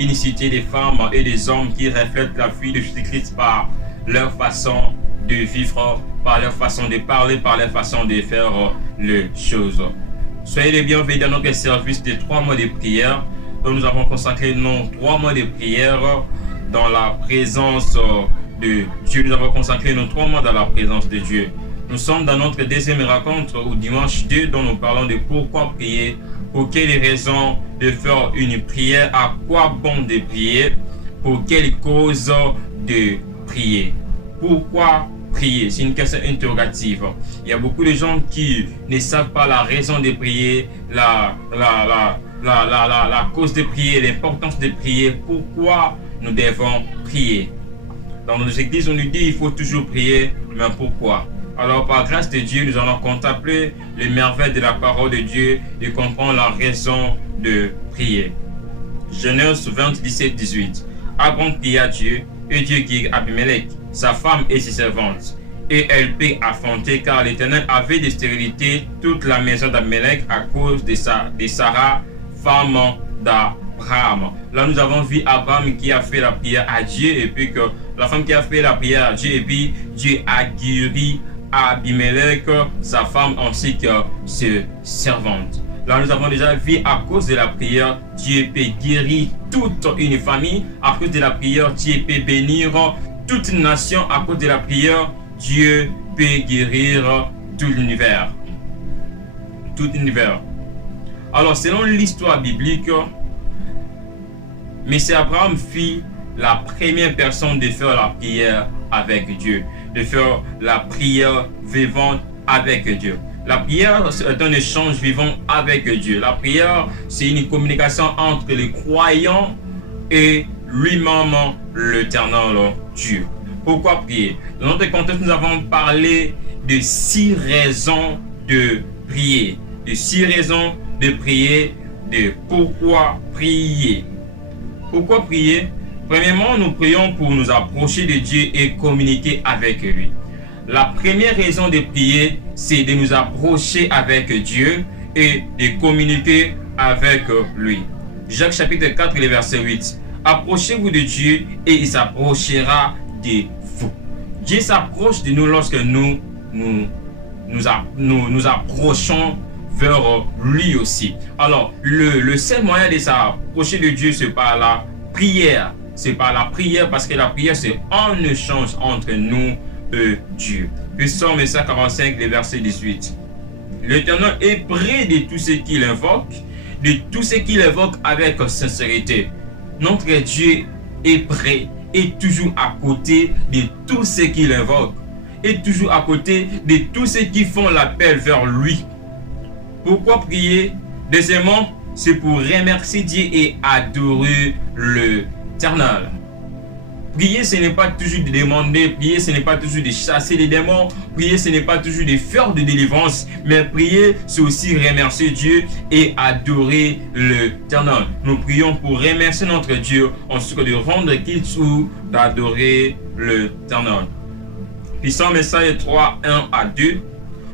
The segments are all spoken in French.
inciter des femmes et des hommes qui reflètent la vie de Jésus-Christ par leur façon de vivre, par leur façon de parler, par leur façon de faire les choses. Soyez les bienvenus dans notre service de 3 mois de prière. Nous avons consacré nos 3 mois de prière dans la présence de Dieu. Nous avons consacré nos 3 mois dans la présence de Dieu. Nous sommes dans notre deuxième rencontre au dimanche 2 dont nous parlons de pourquoi prier, pour quelles raisons de faire une prière, à quoi bon de prier, pour quelle cause de prier. Pourquoi prier? C'est une question interrogative. Il y a beaucoup de gens qui ne savent pas la raison de prier, la cause de prier, l'importance de prier, pourquoi nous devons prier. Dans nos églises, on nous dit qu'il faut toujours prier, mais pourquoi? Alors, par grâce de Dieu, nous allons contempler les merveilles de la parole de Dieu et comprendre la raison de prier. Genèse 20, 17, 18. Abraham pria Dieu, et Dieu guérit Abimelech, sa femme et ses servantes. Et elle put affronter, car l'Éternel avait de stérilité toute la maison d'Abimelech à cause de Sarah, femme d'Abraham. Là, nous avons vu Abraham qui a fait la prière à Dieu, et puis que la femme qui a fait la prière à Dieu, et puis Dieu a guéri Abimelech, sa femme, ainsi que ses servantes. Là, nous avons déjà vu, à cause de la prière, Dieu peut guérir toute une famille. À cause de la prière, Dieu peut bénir toute une nation. À cause de la prière, Dieu peut guérir tout l'univers. Tout l'univers. Alors, selon l'histoire biblique, M. Abraham fit la première personne de faire la prière avec Dieu, de faire la prière vivante avec Dieu. La prière, c'est un échange vivant avec Dieu. La prière, c'est une communication entre les croyants et lui-même, l'Éternel Dieu. Pourquoi prier? Dans notre contexte, nous avons parlé de 6 raisons de prier. De 6 raisons de prier, de pourquoi prier. Pourquoi prier? Premièrement, nous prions pour nous approcher de Dieu et communiquer avec lui. La première raison de prier, c'est de nous approcher avec Dieu et de communiquer avec lui. Jacques chapitre 4, le verset 8. Approchez-vous de Dieu et il s'approchera de vous. Dieu s'approche de nous lorsque nous approchons vers lui aussi. Alors, le seul moyen de s'approcher de Dieu, c'est par la prière. C'est par la prière, parce que la prière, c'est un échange entre nous et Dieu. Psaume 145, le verset 18. L'Éternel est près de tous ceux qui l'invoquent, de tous ceux qui l'invoquent avec sincérité. Notre Dieu est près, est toujours à côté de tous ceux qui l'invoquent, est toujours à côté de tous ceux qui font l'appel vers lui. Pourquoi prier? Deuxièmement, c'est pour remercier Dieu et adorer l'Éternel. Prier, ce n'est pas toujours de demander, prier, ce n'est pas toujours de chasser les démons, prier, ce n'est pas toujours de faire de délivrance, mais prier, c'est aussi remercier Dieu et adorer l'Éternel. Nous prions pour remercier notre Dieu, ensuite de rendre culte ou d'adorer l'Éternel. Psaume 3, 1 à 2.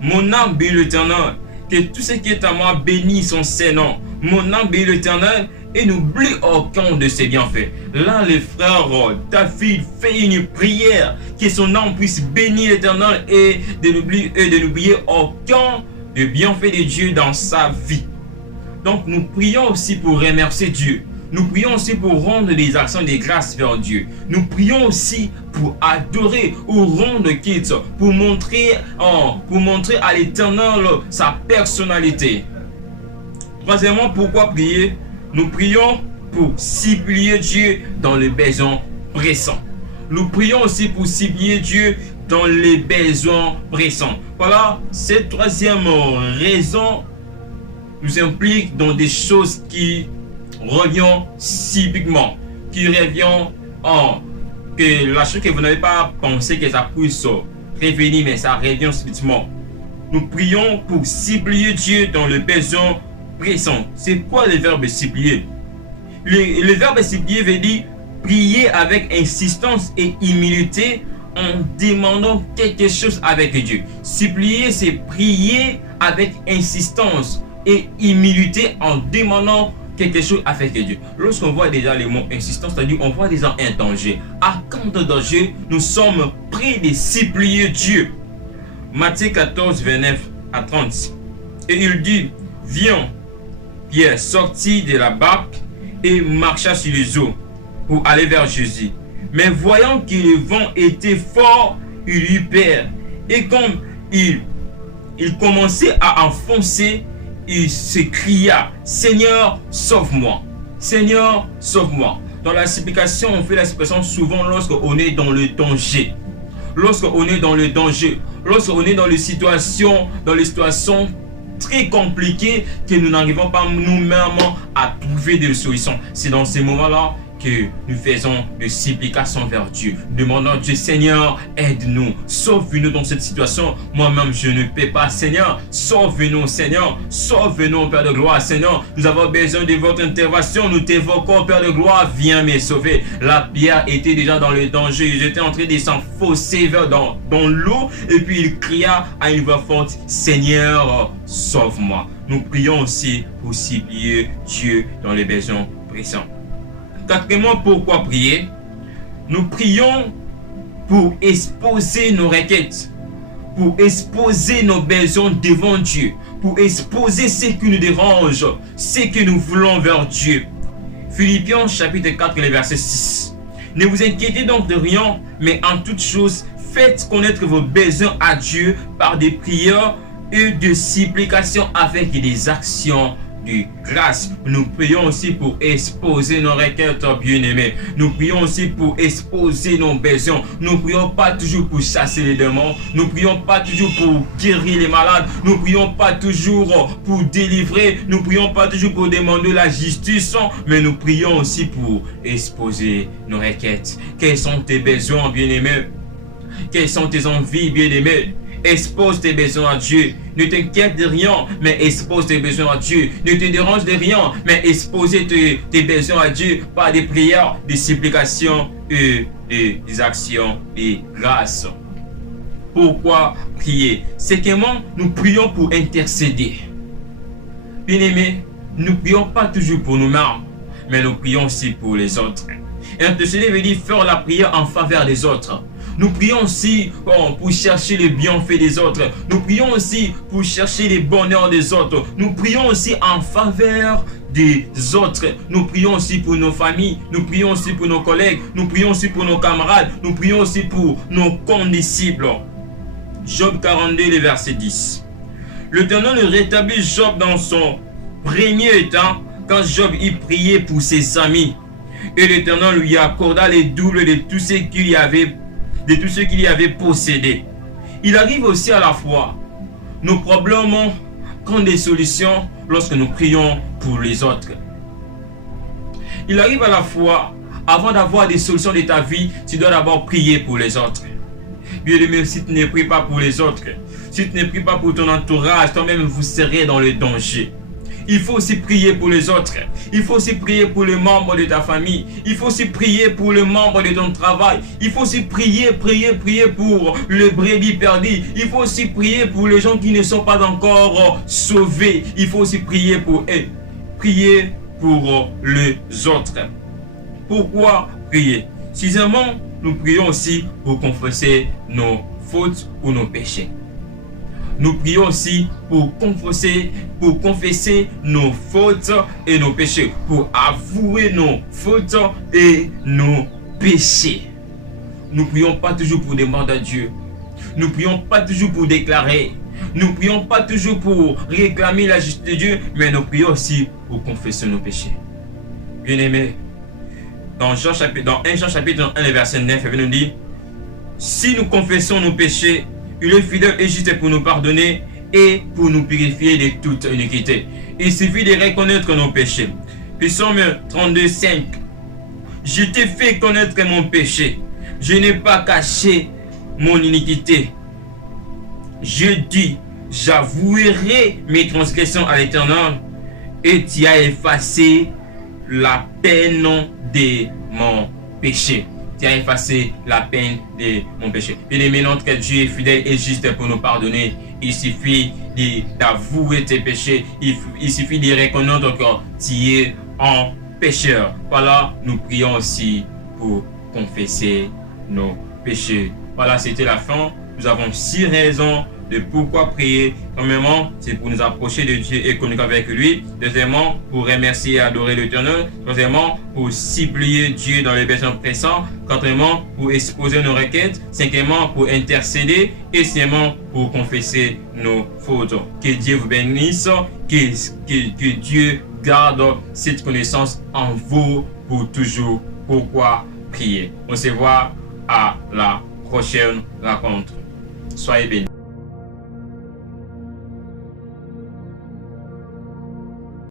Mon âme bénit l'Éternel, que tout ce qui est à moi bénisse son Saint-Nom. Mon âme bénit l'Éternel et n'oublie aucun de ses bienfaits. Là, le frère David fait une prière que son âme puisse bénir l'Éternel et de n'oublier aucun des bienfaits de Dieu dans sa vie. Donc, nous prions aussi pour remercier Dieu. Nous prions aussi pour rendre des actions de grâce vers Dieu. Nous prions aussi pour adorer ou rendre culte, pour montrer à l'Éternel sa personnalité. Troisièmement, pourquoi prier? Nous prions pour cibler Dieu dans les besoins pressants. Nous prions aussi pour cibler Dieu dans les besoins pressants. Voilà, cette troisième raison nous implique dans des choses qui reviennent cycliquement, qui reviennent que la chose que vous n'avez pas pensé que ça puisse revenir, mais ça revient subitement. Nous prions pour cibler Dieu dans les besoins pressants. C'est quoi le verbe cibler? Le verbe cibler veut dire prier avec insistance et humilité en demandant quelque chose avec Dieu. Supplier, c'est prier avec insistance et humilité en demandant quelque chose avec Dieu. Lorsqu'on voit déjà les mots insistants, c'est-à-dire on voit déjà un danger. À quand de danger, nous sommes prêts de supplier Dieu. Matthieu 14, 29 à 30. Et il dit, viens. Pierre sortit de la barque et marcha sur les eaux pour aller vers Jésus. Mais voyant que le vent était fort, il eut peur. Et comme il commençait à enfoncer, il s'écria, Seigneur, sauve-moi. Seigneur, sauve-moi. Dans la supplication, on fait la supplication souvent lorsqu'on est dans le danger. Lorsqu'on est dans le danger. Lorsqu'on est dans les situations très compliquées que nous n'arrivons pas nous-mêmes à trouver des solutions. C'est dans ces moments-là que nous faisons des supplications vers Dieu. Demandons à Dieu, Seigneur, aide-nous. Sauve-nous dans cette situation. Moi-même, je ne peux pas. Seigneur, sauve-nous, Seigneur. Sauve-nous, Père de gloire. Seigneur, nous avons besoin de votre intervention. Nous t'évoquons, Père de gloire. Viens me sauver. La Pierre était déjà dans le danger. Il était en train de s'enfoncer dans l'eau. Et puis il cria à une voix forte, Seigneur, sauve-moi. Nous prions aussi pour supplier Dieu dans les besoins pressants. Quatrièmement, pourquoi prier? Nous prions pour exposer nos requêtes, pour exposer nos besoins devant Dieu, pour exposer ce qui nous dérange, ce que nous voulons vers Dieu. Philippiens chapitre 4, le verset 6. Ne vous inquiétez donc de rien, mais en toute chose, faites connaître vos besoins à Dieu par des prières et des supplications avec des actions de grâce. Nous prions aussi pour exposer nos requêtes, bien-aimés. Nous prions aussi pour exposer nos besoins. Nous prions pas toujours pour chasser les démons. Nous prions pas toujours pour guérir les malades. Nous prions pas toujours pour délivrer. Nous prions pas toujours pour demander la justice. Mais nous prions aussi pour exposer nos requêtes. Quels sont tes besoins, bien-aimés? Quelles sont tes envies, bien-aimés? Expose tes besoins à Dieu. Ne t'inquiète de rien, mais expose tes besoins à Dieu. Ne te dérange de rien, mais expose tes besoins à Dieu par des prières, des supplications et des actions de grâce. Pourquoi prier? C'est comment nous prions pour intercéder. Bien-aimés, nous ne prions pas toujours pour nous-mêmes, mais nous prions aussi pour les autres. Intercéder veut dire faire la prière en faveur des autres. Nous prions aussi pour chercher les bienfaits des autres. Nous prions aussi pour chercher les bonheurs des autres. Nous prions aussi en faveur des autres. Nous prions aussi pour nos familles. Nous prions aussi pour nos collègues. Nous prions aussi pour nos camarades. Nous prions aussi pour nos condisciples. Job 42, le verset 10. L'Éternel rétablit Job dans son premier état quand Job y priait pour ses amis. Et l'Éternel lui accorda les doubles de tout ce qu'il y avait possédé. Il arrive aussi à la fois nos problèmes comme des solutions lorsque nous prions pour les autres. Il arrive à la fois, avant d'avoir des solutions de ta vie, tu dois d'abord prier pour les autres. Bien-aimé, si tu ne pries pas pour les autres, si tu ne pries pas pour ton entourage, toi-même vous serez dans le danger. Il faut aussi prier pour les autres. Il faut aussi prier pour les membres de ta famille. Il faut aussi prier pour les membres de ton travail. Il faut aussi prier pour le brebis perdu. Il faut aussi prier pour les gens qui ne sont pas encore sauvés. Il faut aussi prier pour eux. Prier pour les autres. Pourquoi prier? Sixièmement, nous prions aussi pour confesser nos fautes ou nos péchés. Nous prions aussi pour confesser nos fautes et nos péchés, pour avouer nos fautes et nos péchés. Nous ne prions pas toujours pour demander à Dieu. Nous ne prions pas toujours pour déclarer. Nous ne prions pas toujours pour réclamer la justice de Dieu, mais nous prions aussi pour confesser nos péchés. Bien-aimés, dans 1 Jean chapitre 1, verset 9, il nous dit, si nous confessons nos péchés, il est fidèle et juste pour nous pardonner et pour nous purifier de toute iniquité. Il suffit de reconnaître nos péchés. Psaume 32, 5. Je t'ai fait connaître mon péché. Je n'ai pas caché mon iniquité. Je dis, j'avouerai mes transgressions à l'Éternel et tu as effacé la peine de mon péché. tu as effacé la peine de mon péché. Bien-aimé, notre Dieu est fidèle et juste pour nous pardonner. Il suffit d'avouer tes péchés. Il suffit de reconnaître que tu es un pécheur. Voilà, nous prions aussi pour confesser nos péchés. Voilà, c'était la fin. Nous avons 6 raisons de pourquoi prier. Premièrement, c'est pour nous approcher de Dieu et communiquer avec lui. Deuxièmement, pour remercier et adorer l'Éternel. Troisièmement, pour supplier Dieu dans les besoins pressants. Quatrièmement, pour exposer nos requêtes. Cinquièmement, pour intercéder. Et sixièmement, pour confesser nos fautes. Que Dieu vous bénisse. Que Dieu garde cette connaissance en vous pour toujours. Pourquoi prier? On se voit à la prochaine rencontre. Soyez bénis.